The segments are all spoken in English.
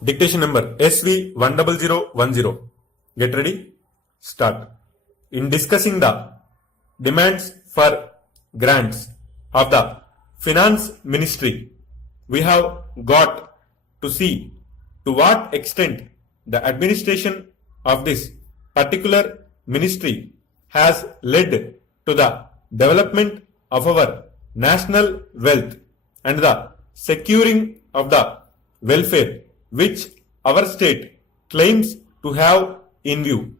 Dictation number SV10010. Get ready? Start. In discussing the demands for grants of the Finance Ministry, we have got to see to what extent the administration of this particular ministry has led to the development of our national wealth and the securing of the welfare which our state claims to have in view.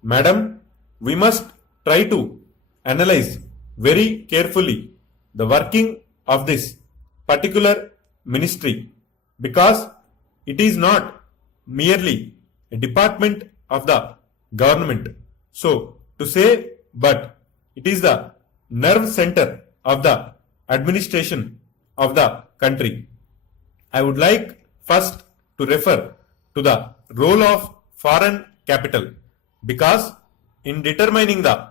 Madam, we must try to analyze very carefully the working of this particular ministry because it is not merely a department of the government, so to say, but it is the nerve center of the administration of the country. I would like first to refer to the role of foreign capital because in determining the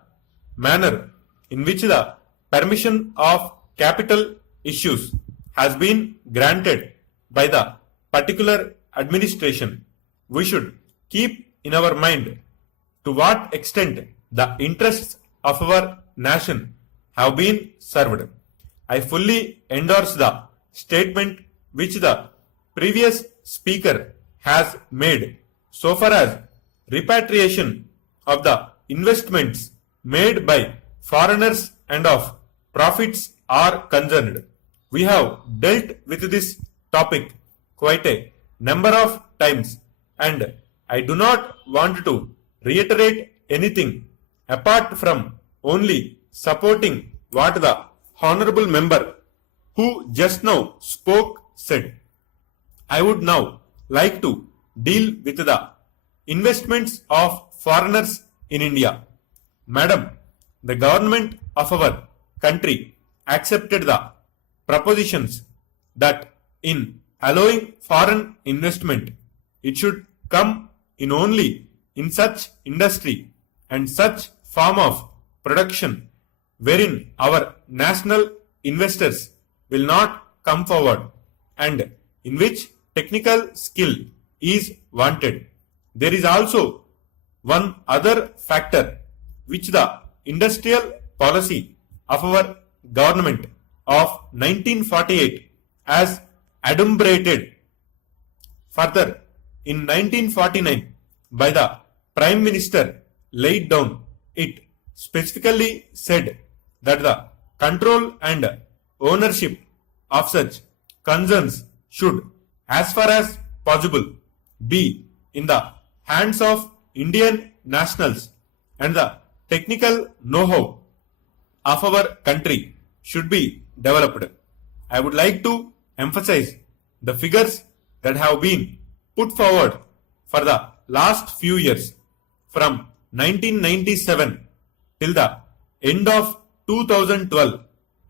manner in which the permission of capital issues has been granted by the particular administration, we should keep in our mind to what extent the interests of our nation have been served. I fully endorse the statement which the previous speaker has made so far as repatriation of the investments made by foreigners and of profits are concerned. We have dealt with this topic quite a number of times and I do not want to reiterate anything apart from only supporting what the honorable member who just now spoke said. I would now like to deal with the investments of foreigners in India. Madam, the government of our country accepted the propositions that in allowing foreign investment, it should come in only in such industry and such form of production wherein our national investors will not come forward and in which technical skill is wanted. There is also one other factor which the industrial policy of our government of 1948 as adumbrated further in 1949 by the Prime Minister laid down. It specifically said that the control and ownership of such concerns should, as far as possible, be in the hands of Indian nationals and the technical know-how of our country should be developed. I would like to emphasize the figures that have been put forward for the last few years from 1997 till the end of 2012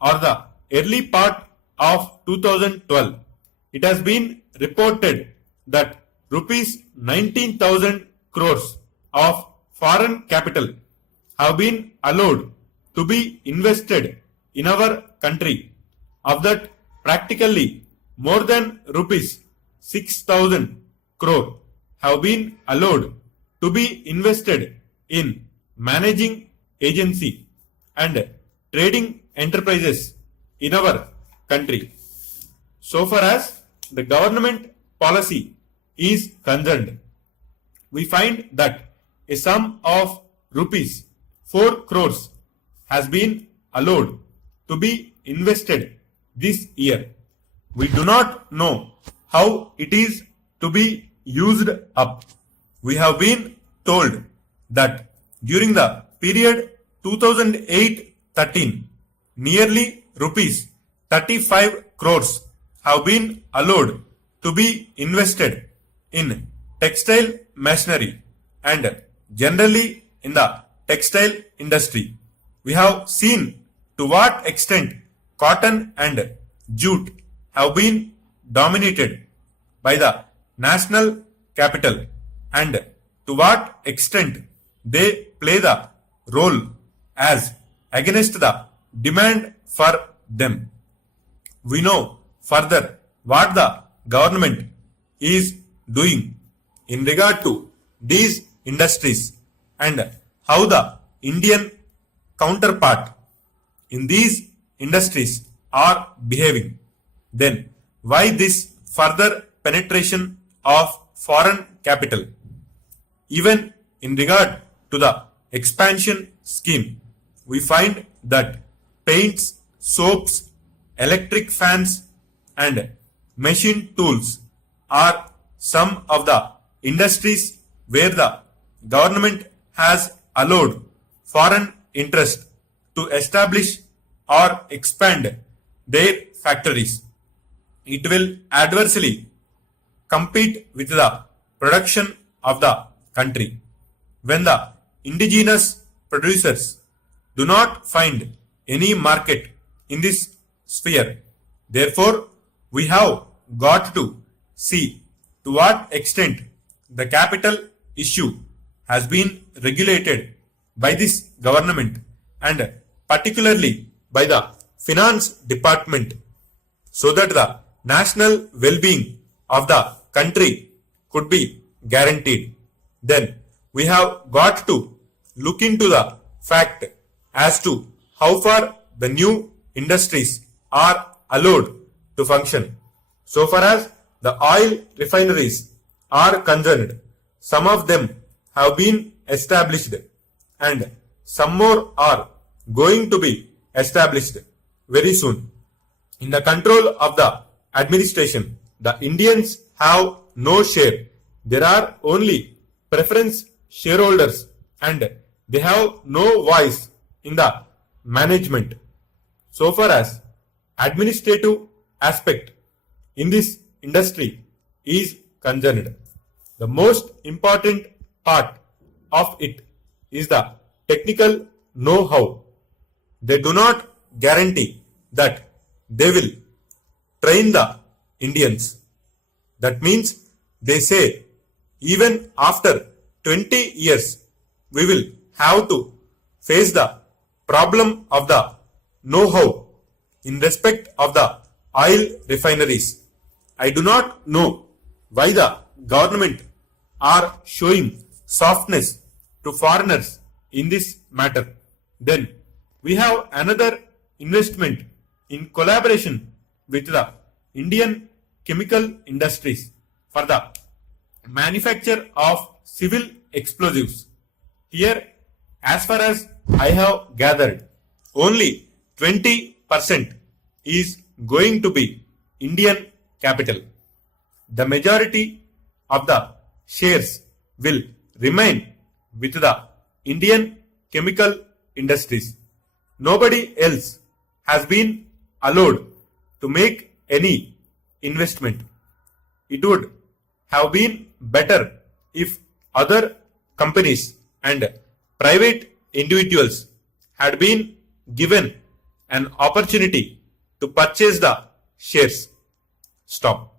or the early part of 2012. It has been reported that rupees 19,000 crores of foreign capital have been allowed to be invested in our country. Of that, practically more than rupees 6,000 crore have been allowed to be invested in managing agency and trading enterprises in our country. So far as the government policy is concerned, we find that a sum of rupees 4 crores has been allowed to be invested this year. We do not know how it is to be used up. We have been told that during the period 2008-13, nearly rupees 35 crores have been allowed to be invested in textile machinery and generally in the textile industry. We have seen to what extent cotton and jute have been dominated by the national capital and to what extent they play the role as against the demand for them. We know further what the government is doing in regard to these industries and how the Indian counterpart in these industries are behaving, then why this further penetration of foreign capital? Even in regard to the expansion scheme, we find that paints, soaps, electric fans and machine tools are some of the industries where the government has allowed foreign interest to establish or expand their factories. It will adversely compete with the production of the country. When the indigenous producers do not find any market in this sphere, therefore, we have got to see to what extent the capital issue has been regulated by this government and particularly by the finance department, so that the national well-being of the country could be guaranteed. Then we have got to look into the fact as to how far the new industries are allowed to function. So far as the oil refineries are concerned, some of them have been established and some more are going to be established very soon. In the control of the administration, the Indians have no share. There are only preference shareholders and they have no voice in the management. So far as administrative aspect in this industry is concerned, the most important part of it is the technical know-how. They do not guarantee that they will train the Indians. That means they say even after 20 years we will have to face the problem of the know-how in respect of the oil refineries. I do not know why the government are showing softness to foreigners in this matter. Then we have another investment in collaboration with the Indian chemical industries for the manufacture of civil explosives. Here, as far as I have gathered, only 20% is going to be Indian capital. The majority of the shares will remain with the Indian chemical industries. Nobody else has been allowed to make any investment. It would have been better if other companies and private individuals had been given an opportunity to purchase the shares. Stop.